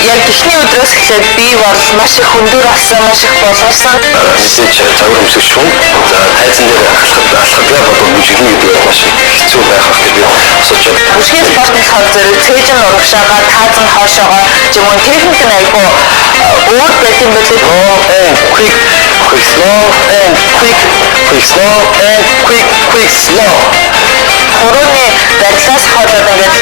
Яг эхний өдрөөс эхлээд би бол маш их өндөр болсон, маш их боловсон. Мэдээж цагур өмсөх шүүн. За тайзан дээр алхахлаа бодвол бүжиглэн гэдэг нь маш хэцүү байх ах гэж би асууж байна. Бүжгийн спортын хав зэрэг цээжин урагшаага, таазан хоошоогоо юм уу техник нь айгүй өөр байх юм билээ. Quick slow and quick slow and quick slow. Хөрөөний барилаас хоолоод ингээд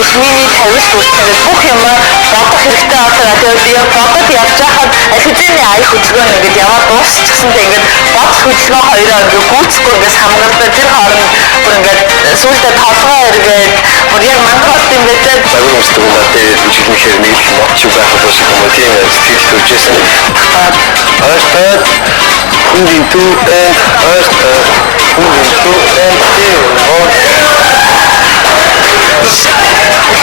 өсмийн тавилт үүсгээд бүх юм бодох хэрэгтэй болоо. Тэгээд би бодод явж байхад аль хэдийн аяг хөдөлгөөн ингээд яваад дуусчихсан тийм ингээд бодох хөдөлгөөн хоёроо ингээд гүйцэхгүй ингээд хамгаалдаг тэр хооронд бүр ингээд сүүлдээ толгой эргээд бүр яг мангалт юм байдаг. Цагур өмсдөг юм аа тэгээд бүжиглэхээр нэг л модч байх болох юм уу тийм сэтгэл төржсэн. Ойртоод хүндийн төв and ойртоод хүндийн төв and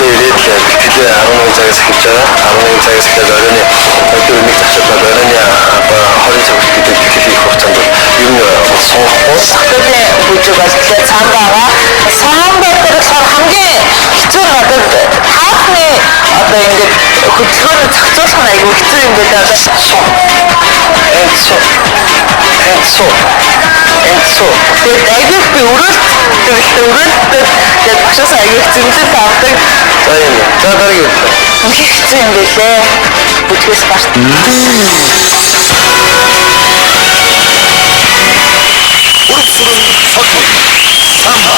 тэгээд бэлтгэлээ 11 цагаас эхэлж байгаа. 11 цагаас эхлээд оройны өдөр нэг зачаалаад оройны 20 цаг хүртэл бэлтгэл хийх хугацаанд ер нь суухгүй. Сахтны бүжиг бол тэгээд цаангаа саамбар дээр хамгийн хэцүү надад хаахны одоо ингээд хөдөлгөөний зохицуулах нь айгүй хэцүү юм байна. Энцо. Тэгээд айгүй би өрөөлтөд тэгээд багшаас айгүй зэмлэл тавдаг. За юм. За дараагийн үйл. Үнэхээр хэцүү юм байлээ. Бүжгээс гарт. Урсурын сотмой. Самба.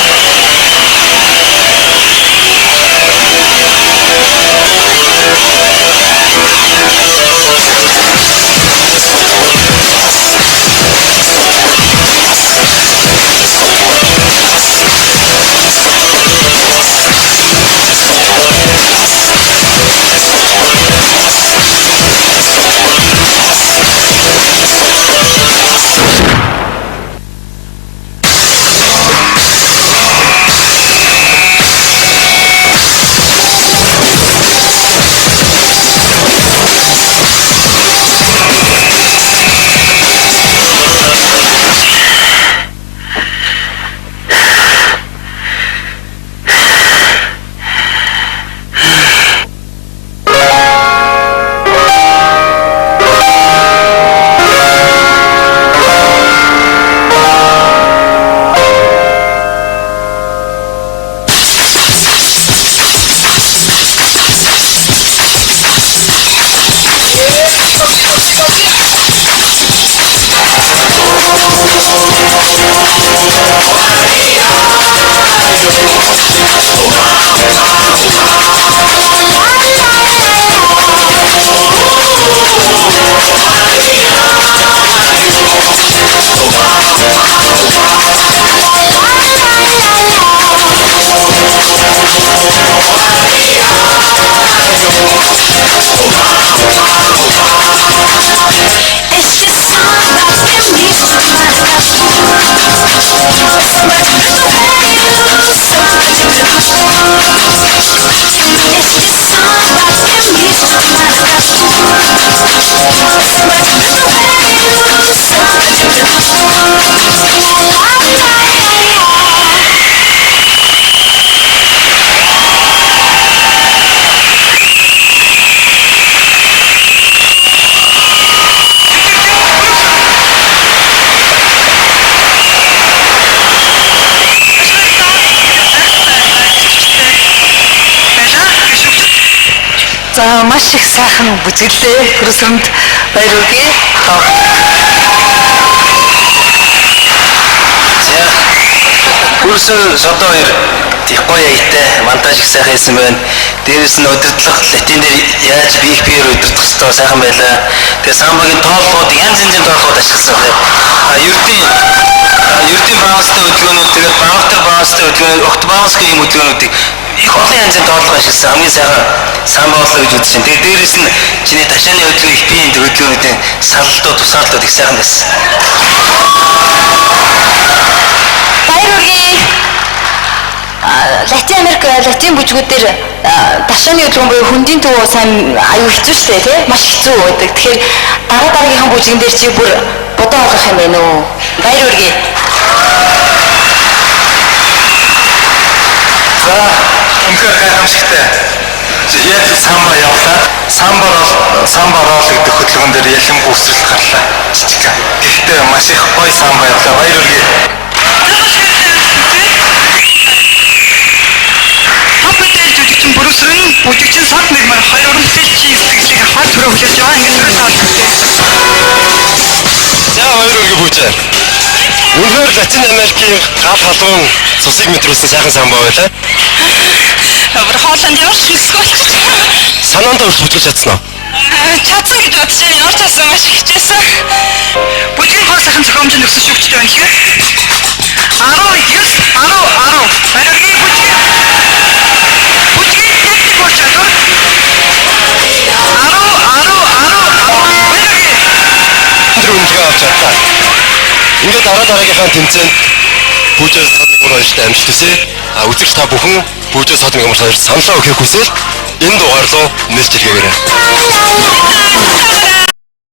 За маш их сайхан бүжиглээ. Хүрсэнд баяр хүргэе. За хүрсэн содоо хоёр их гоё аятай монтаж их сайхан хийсэн байна. Дээрээс нь удирдлага латин дээр яаж биеэр удирдах ёстой сайхан байлаа. Тэгээ самбагийн тооллууд янз янзын тооллууд ашигласан байна. Ердийн баастай хөдөлгөөнүүд тэгээд баавтар баастай хөдөлгөөнүүд, огт баастай юм хөдөлгөөнүүдийг их олон янзын тооллого ашигласан хамгийн сайхан самбаа болоо гэж үзсэн. Тэгээд дээрээс нь чиний ташааны хөдөлгөөн их биеийн хөдөлгөөнүүдийн салалтууд, тусаалтууд их сайхан байсан. Баяр хүргэе. Латин Америк латин бүжгүүдээр ташааны хөдөлгөөн буюу хүндийн төв сайн аюу хэцүү шттэ тий маш хэцүү байдаг. Тэгэхээр дараагийнхаа бүжгэн дээр чи бүр бодоо олох юм байна уу? Баяр хүргэе. За үнэхээр гайхамшигтай. Яг самбаа явлаа. самба рол гэдэг хөтөлбөрн дээр ялимгүй өсрэлт гарлаа. Жижиг. Гэхдээ маш их гоё самба явлаа. Баяр хүргэе. Хаппэтэй жүжигчин Брюсрын бүжигчин Сад Мэгмар хоёр өрөмсөлчийн сэтгэлийг хад түрээ хүлээж байгаа. Ингээд түрээ таалагдтыг. За баяр хүргэе бүжээ. Үнэхээр Латин Америкийн гал халуун цусыг мэдрүүлсэн сайхан самбаа байлаа. Хооланд ямар шилсгүй болчих. Санаандаа өрс бүжгэлж чадсан уу? Чадсан гэж бодож байна. Ямар ч асан маш хичээсэн. Бүжгийн хол сайхан зохиомжтой нөхсөн шүгчтэй байна тэгэхээр 19 10 баяргийн бүжгийн техник бол чадвар 10 баяргийн Тэр үнэхээр авч чадлаа. Ингээд дараагийнхаа тэмцээнд бүжээс Сад Мэгмар хоёрт амжилт хүсье. Үзэгч та бүхэн бүжээс Сад Мэгмар хоёрт саналаа өгөх хүсвэл энэ дугаар руу нэлж илгээгээрэй.